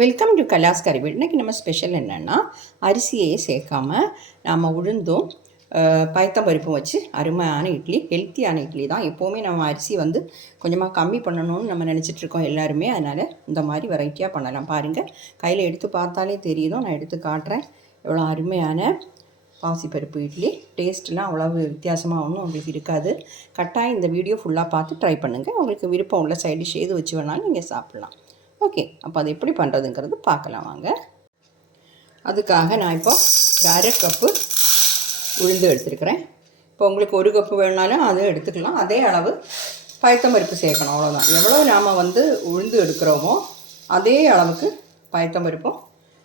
Welcome to கலாஸ் கறி வீடு இன்றைக்கி நம்ம ஸ்பெஷல் என்னென்னா அரிசியே சேர்க்காம நாம் உளுந்தும் பயத்தம்பருப்பும் வச்சு அருமையான இட்லி ஹெல்த்தியான இட்லி தான். எப்போவுமே நம்ம அரிசி வந்து கொஞ்சமாக கம்மி பண்ணணும்னு நம்ம நினச்சிட்ருக்கோம் எல்லாருமே. அதனால் இந்த மாதிரி வெரைட்டியாக பண்ணலாம். பாருங்கள் கையில் எடுத்து பார்த்தாலே தெரியுதும் நான் எடுத்து காட்டுறேன். எவ்வளோ அருமையான பாசிப்பருப்பு இட்லி. டேஸ்ட்லாம் அவ்வளவு வித்தியாசமாக ஒன்றும் உங்களுக்கு இருக்காது. கட்டாயம் இந்த வீடியோ ஃபுல்லாக பார்த்து ட்ரை பண்ணுங்கள் உங்களுக்கு விருப்பம் உள்ள சைடு டிஷ் எது வச்சு வேணாலும் நீங்கள் சாப்பிட்லாம். ஓகே அப்போ அது எப்படி பண்ணுறதுங்கிறது பார்க்கலாம் வாங்க. அதுக்காக நான் இப்போ அரை கப்பு உளுந்து எடுத்துருக்கிறேன். இப்போ உங்களுக்கு ஒரு கப்பு வேணுனாலும் அது எடுத்துக்கலாம். அதே அளவு பயத்தம்பருப்பு சேர்க்கணும் அவ்வளோதான் எவ்வளோ நாம் வந்து உளுந்து எடுக்கிறோமோ அதே அளவுக்கு பயத்தம்பருப்பும்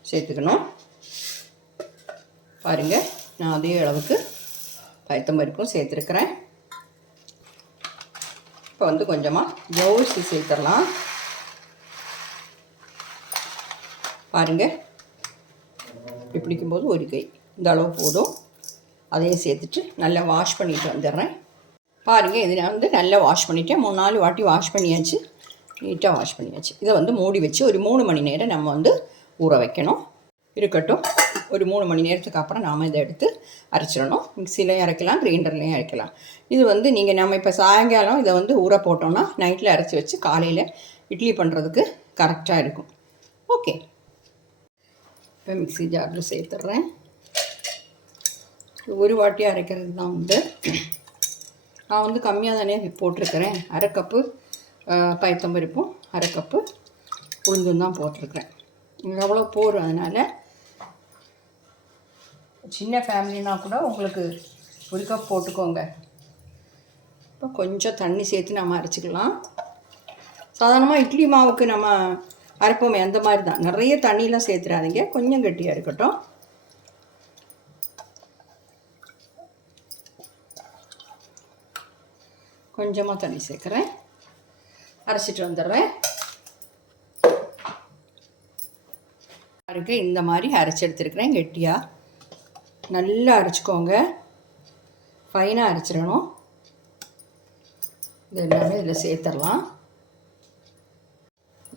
சேர்த்துக்கணும். பாருங்கள் நான் அதே அளவுக்கு பயத்தம்பருப்பும் சேர்த்துருக்குறேன். இப்போ வந்து கொஞ்சமாக ஜவுசி சேர்த்துடலாம் பாருங்கள் இப்படி பிடிக்கும்போது ஒரு கை. இந்த அளவு போதும். அதையும் சேர்த்துட்டு நல்லா வாஷ் பண்ணிட்டு வந்துடுறேன். பாருங்கள் இதை நான் வந்து நல்லா வாஷ் பண்ணிட்டேன். மூணு நாலு வாட்டி வாஷ் பண்ணியாச்சு. நீட்டாக வாஷ் பண்ணியாச்சு. இதை வந்து மூடி வச்சு ஒரு மூணு மணி நேரம் நம்ம வந்து ஊற வைக்கணும். இருக்கட்டும். ஒரு மூணு மணி நேரத்துக்கு அப்புறம் நாம் இதை எடுத்து அரைச்சிடணும். மிக்சிலையும் அரைக்கலாம் கிரைண்டர்லேயும் அரைக்கலாம். இது வந்து நீங்கள் நம்ம இப்போ சாயங்காலம் இதை வந்து ஊற போட்டோம்னா நைட்டில் அரைச்சி வச்சு காலையில் இட்லி பண்ணுறதுக்கு கரெக்டாக இருக்கும். ஓகே இப்போ மிக்ஸி ஜாரில் சேர்த்துட்றேன். ஒரு வாட்டி அரைக்கிறது தான் உண்டு. நான் வந்து கம்மியாக தானே போட்டிருக்கிறேன். அரை கப்பு பயத்தம்பருப்பும் அரை கப்பு உளுந்தும் தான் போட்டிருக்கிறேன். எவ்வளோ போரும் அதனால். சின்ன ஃபேமிலினா கூட உங்களுக்கு ஒரு கப் போட்டுக்கோங்க. இப்போ கொஞ்சம் தண்ணி சேர்த்து நம்ம அரைச்சிக்கலாம். சாதாரணமாக இட்லி மாவுக்கு நம்ம அரைப்போமே அந்த மாதிரி தான் நிறைய தண்ணியெலாம் சேர்த்துறாதீங்க. கொஞ்சம் கெட்டியாக இருக்கட்டும். கொஞ்சமாக தண்ணி சேர்க்குறேன். அரைச்சிட்டு வந்துடுறேன். பாருங்க இந்த மாதிரி அரைச்சி எடுத்துருக்குறேன் கெட்டியாக நல்லா அரைச்சிக்கோங்க. ஃபைனாக அரைச்சிடணும். இது எல்லாமே இதில் சேர்த்துடலாம்.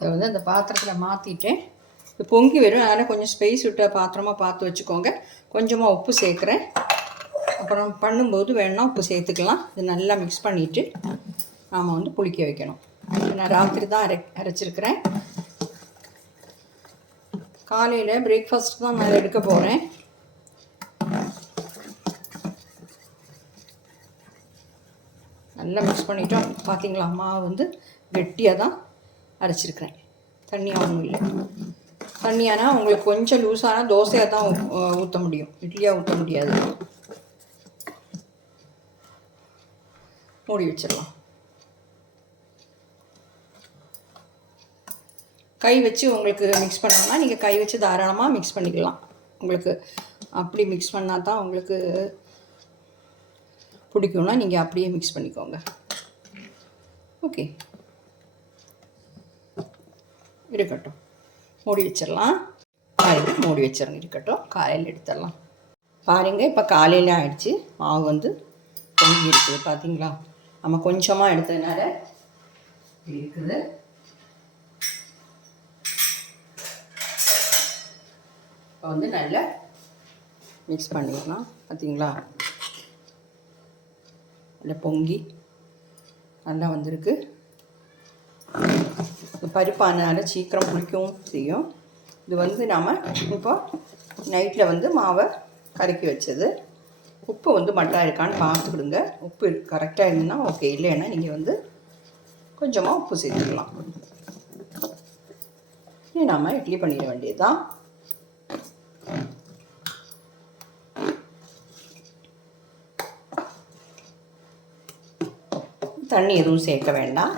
இதை வந்து அந்த பாத்திரத்தில் மாற்றிட்டேன் இது பொங்கி வரும். அதனால் கொஞ்சம் ஸ்பேஸ் விட்ட பாத்திரமாக பார்த்து வச்சுக்கோங்க. கொஞ்சமாக உப்பு சேர்க்குறேன். அப்புறம் பண்ணும்போது வேணால் உப்பு சேர்த்துக்கலாம். இது நல்லா மிக்ஸ் பண்ணிவிட்டு நாம் வந்து புளிக்க வைக்கணும். நான் ராத்திரி தான் அரை அரைச்சிருக்கிறேன். காலையில் பிரேக்ஃபாஸ்ட் தான் நான் எடுக்க போகிறேன் நல்லா மிக்ஸ் பண்ணிட்டோம். பார்த்தீங்களா மாவு வந்து கெட்டியாக தான் அரைச்சிருக்கிறேன் தண்ணி ஆகணும் இல்லை. தண்ணியானா உங்களுக்கு கொஞ்சம் லூஸானால் தோசையாக தான் ஊற்ற முடியும். இட்லியாக ஊற்ற முடியாது. மூடி வச்சிடலாம். கை வச்சு உங்களுக்கு மிக்ஸ் பண்ணணும்னா நீங்கள் கை வச்சு தாராளமாக மிக்ஸ் பண்ணிக்கலாம். உங்களுக்கு அப்படி மிக்ஸ் பண்ணால் தான் உங்களுக்கு பிடிக்கும்னா நீங்கள் அப்படியே மிக்ஸ் பண்ணிக்கோங்க. ஓகே இருக்கட்டும். மூடி வச்சிடலாம். காலையில் மூடி வச்சிடணும். இருக்கட்டும். காலையில் எடுத்துடலாம். பாருங்கள் இப்போ காலையில் ஆயிடுச்சு. மாவு வந்து பொங்கி இருக்குது. பார்த்தீங்களா நம்ம கொஞ்சமாக எடுத்ததுனால இருக்குது. இப்போ வந்து நல்லா மிக்ஸ் பண்ணிடலாம். பார்த்தீங்களா நல்லா பொங்கி நல்லா வந்திருக்கு. இந்த சீக்கிரம் புளிக்கவும் செய்யும். இது வந்து நாம் இப்போ நைட்டில் வந்து மாவை கலக்கி வச்சது. உப்பு வந்து மட்டாக இருக்கான்னு பார்த்துக்கிடுங்க உப்பு கரெக்டாக இருந்ததுன்னா ஓகே இல்லைன்னா நீங்கள் வந்து கொஞ்சமாக உப்பு சேர்த்துக்கலாம். இனி நாம் இட்லி பண்ணிட வேண்டியது தான் தண்ணி எதுவும் சேர்க்க வேண்டாம்.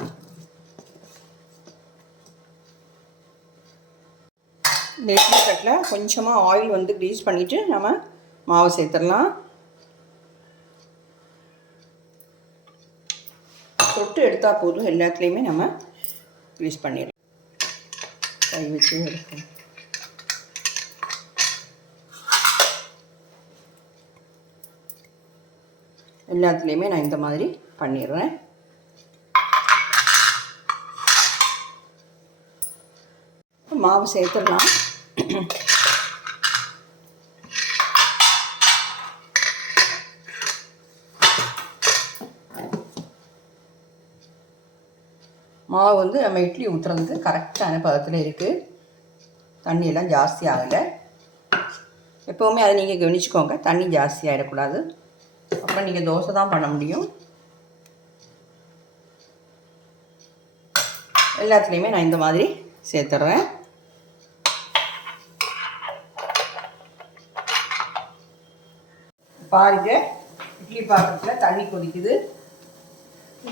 இந்த இட்லி தட்டில் கொஞ்சமாக ஆயில் வந்து க்ரீஸ் பண்ணிவிட்டு நம்ம மாவு சேர்த்துடலாம். தொட்டு எடுத்தால் போதும். எல்லாத்துலேயுமே நம்ம க்ரீஸ் பண்ணிடலாம். கை வச்சு எடுக்கணும் எல்லாத்துலேயுமே நான் இந்த மாதிரி பண்ணிடுறேன். மாவு சேர்த்துடலாம். மாவு வந்து நம்ம இட்லி ஊற்றுறதுக்கு கரெக்டான பதத்தில் இருக்குது தண்ணியெல்லாம் ஜாஸ்தி ஆகலை. எப்போவுமே அதை நீங்கள் கவனிச்சுக்கோங்க. தண்ணி ஜாஸ்தி ஆகிடக்கூடாது அப்புறம் நீங்கள் தோசை தான் பண்ண முடியும். எல்லாத்துலேயுமே நான் இந்த மாதிரி சேர்த்துட்றேன் பாருங்க. இட்லி பாத்திரத்தில் தண்ணி கொதிக்குது.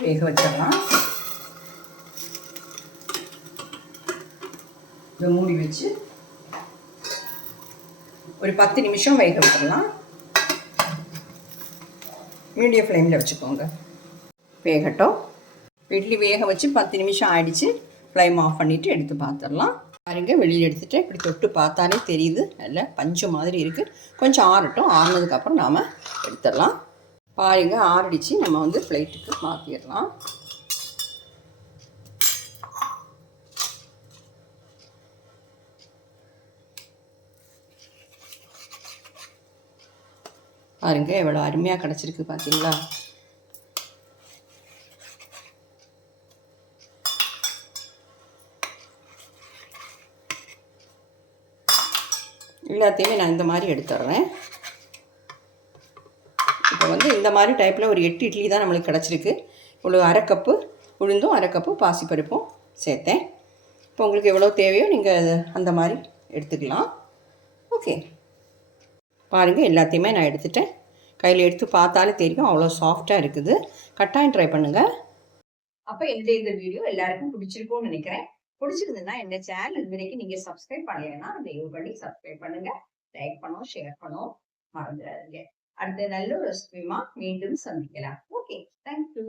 வேக வச்சிடலாம். இதை மூடி வச்சு ஒரு பத்து நிமிஷம் வேக வச்சிடலாம் மீடியம் ஃப்ளேமில் வச்சுக்கோங்க. வேகட்டும். இட்லி வேக வச்சு பத்து நிமிஷம் ஆயிடுச்சு. ஃப்ளேம் ஆஃப் பண்ணிவிட்டு எடுத்து பார்த்துடலாம் பாருங்க வெளியில் எடுத்துகிட்டு இப்படி தொட்டு பார்த்தாலே தெரியுது. நல்ல பஞ்சு மாதிரி இருக்குது கொஞ்சம் ஆறட்டும். ஆறினதுக்கப்புறம் நாம் எடுத்துடலாம். பாருங்க ஆறடிச்சு. நம்ம வந்து ஃப்ளைட்டுக்கு மாற்றிடலாம் பாருங்க எவ்வளோ அருமையாக கிடச்சிருக்கு பார்த்தீங்களா எல்லாத்தையுமே நான் இந்த மாதிரி எடுத்துட்றேன் இப்போ வந்து இந்த மாதிரி டைப்பில் ஒரு எட்டு இட்லி தான் நம்மளுக்கு கிடச்சிருக்கு. இவ்வளோ அரை கப்பு உளுந்தும் அரை கப்பு பாசிப்பருப்பும் சேர்த்தேன். இப்போ உங்களுக்கு எவ்வளோ தேவையோ நீங்கள் அந்த மாதிரி எடுத்துக்கலாம். ஓகே. பாருங்கள் எல்லாத்தையுமே நான் எடுத்துட்டேன். கையில் எடுத்து பார்த்தாலே தெரியும் அவ்வளோ சாஃப்டாக இருக்குது. கட்டாயம் ட்ரை பண்ணுங்கள் அப்போ என்னுடைய இந்த வீடியோ எல்லாருக்கும் பிடிச்சிருக்கும்னு நினைக்கிறேன். பிடிச்சிருந்ததுன்னா இந்த சேனல் இது வரைக்கும் நீங்கள் சப்ஸ்கிரைப் பண்ணலைன்னா தயவு பண்ணி சப்ஸ்கிரைப் பண்ணுங்க. லைக் பண்ணோம் ஷேர் பண்ணோம் மறந்துடாதீங்க. அடுத்த நல்ல ஒரு ரெசிபியுமா மீண்டும் சந்திக்கலாம். Okay thank you